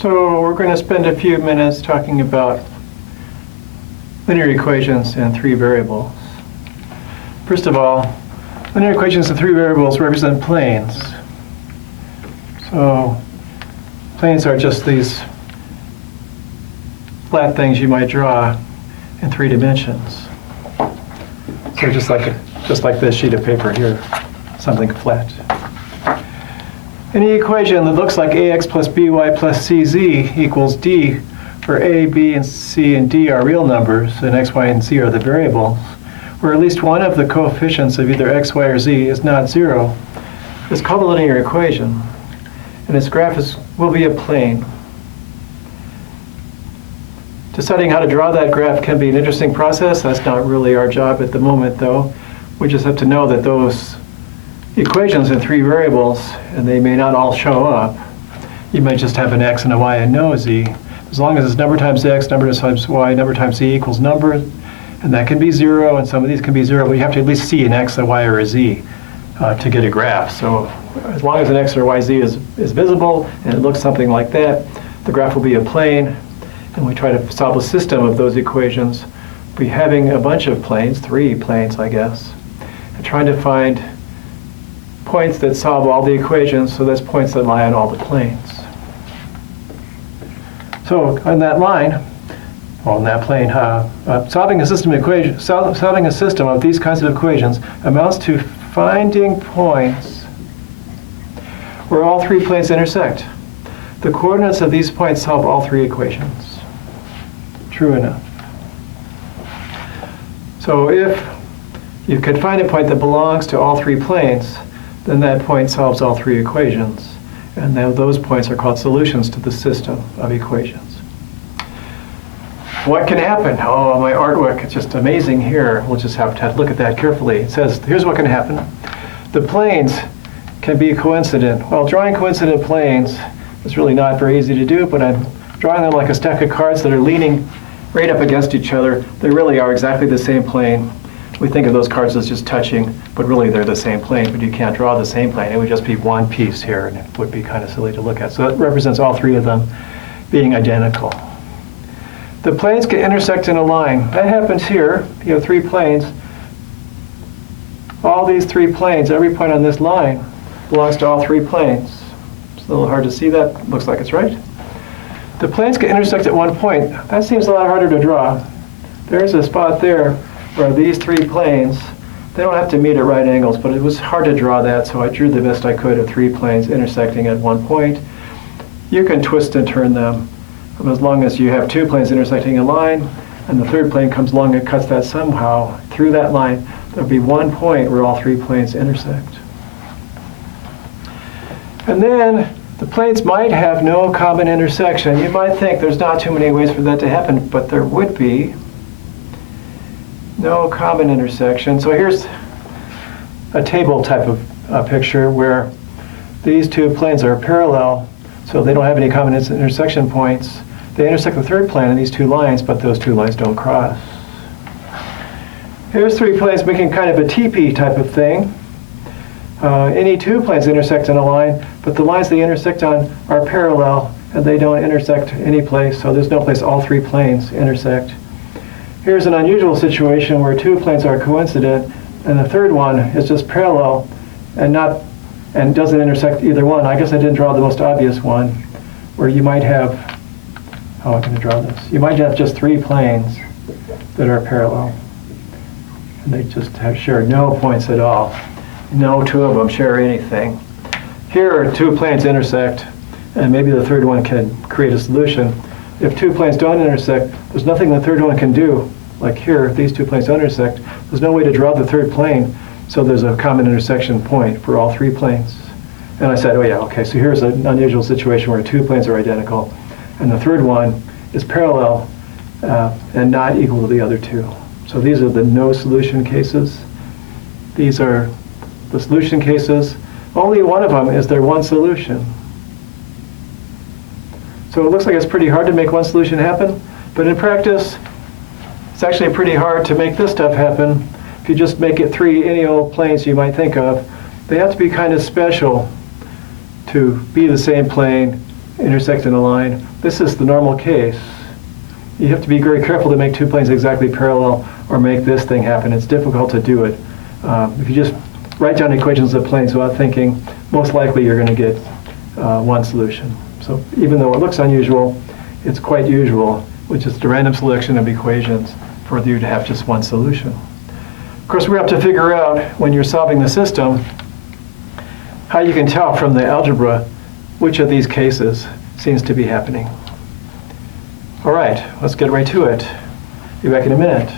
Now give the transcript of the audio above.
So we're going to spend a few minutes talking about linear equations and three variables. First of all, linear equations and three variables represent planes. So planes are just these flat things you might draw in 3 dimensions. So just like this sheet of paper here, something flat. Any equation that looks like ax plus by plus cz equals d, where a, b, and c and d are real numbers, and x, y, and z are the variables, where at least one of the coefficients of either x, y, or z is not 0, is called a linear equation. And its graph will be a plane. Deciding how to draw that graph can be an interesting process. That's not really our job at the moment, though. We just have to know that those equations in 3 variables, and they may not all show up. You might just have an x and a y and no z. As long as it's number times x, number times y, number times z equals number, and that can be 0, and some of these can be 0, but you have to at least see an x, a y, or a z to get a graph. So as long as an x or y, z is visible, and it looks something like that, the graph will be a plane, and we try to solve a system of those equations. We're having a bunch of planes, 3 planes, I guess, and trying to find points that solve all the equations, so that's points that lie on all the planes. So on that line, on that plane, solving a system of these kinds of equations amounts to finding points where all 3 planes intersect. The coordinates of these points solve all 3 equations. True enough. So if you could find a point that belongs to all 3 planes, then that point solves all 3 equations. And now those points are called solutions to the system of equations. What can happen? Oh, my artwork is just amazing here. We'll just have to look at that carefully. It says, here's what can happen. The planes can be coincident. Well, drawing coincident planes is really not very easy to do, but I'm drawing them like a stack of cards that are leaning right up against each other. They really are exactly the same plane. We think of those cards as just touching, but really they're the same plane, but you can't draw the same plane. It would just be one piece here, and it would be kind of silly to look at. So that represents all 3 of them being identical. The planes can intersect in a line. That happens here. You have 3 planes. All these 3 planes, every point on this line belongs to all 3 planes. It's a little hard to see that. Looks like it's right. The planes can intersect at one point. That seems a lot harder to draw. There's a spot there where these 3 planes, they don't have to meet at right angles, but it was hard to draw that, so I drew the best I could of 3 planes intersecting at one point. You can twist and turn them as long as you have 2 planes intersecting a line, and the 3rd plane comes along and cuts that somehow through that line. There'll be one point where all 3 planes intersect. And then the planes might have no common intersection. You might think there's not too many ways for that to happen, but there would be. No common intersection. So here's a table type of picture where these 2 planes are parallel, so they don't have any common intersection points. They intersect the 3rd plane in these 2 lines, but those 2 lines don't cross. Here's 3 planes making kind of a teepee type of thing. Any 2 planes intersect in a line, but the lines they intersect on are parallel, and they don't intersect any place, so there's no place all 3 planes intersect. Here's an unusual situation where 2 planes are coincident, and the 3rd one is just parallel and doesn't intersect either one. I guess I didn't draw the most obvious one, where you might have, how am I going to draw this? You might have just 3 planes that are parallel, and they just share no points at all. No 2 of them share anything. Here are 2 planes intersect, and maybe the 3rd one can create a solution. If 2 planes don't intersect, there's nothing the 3rd one can do. Like here, these 2 planes don't intersect. There's no way to draw the 3rd plane, so there's a common intersection point for all 3 planes. And I said, oh yeah, okay, so here's an unusual situation where 2 planes are identical, and the 3rd one is parallel and not equal to the other 2. So these are the no solution cases. These are the solution cases. Only one of them is there one solution. So it looks like it's pretty hard to make one solution happen, but in practice, it's actually pretty hard to make this stuff happen. If you just make it 3 any old planes you might think of, they have to be kind of special to be the same plane intersect in a line. This is the normal case. You have to be very careful to make two planes exactly parallel or make this thing happen. It's difficult to do it. If you just write down equations of planes without thinking, most likely you're going to get one solution. So even though it looks unusual, it's quite usual, which is the random selection of equations for you to have just one solution. Of course, we have to figure out, when you're solving the system, how you can tell from the algebra which of these cases seems to be happening. All right, let's get right to it. Be back in a minute.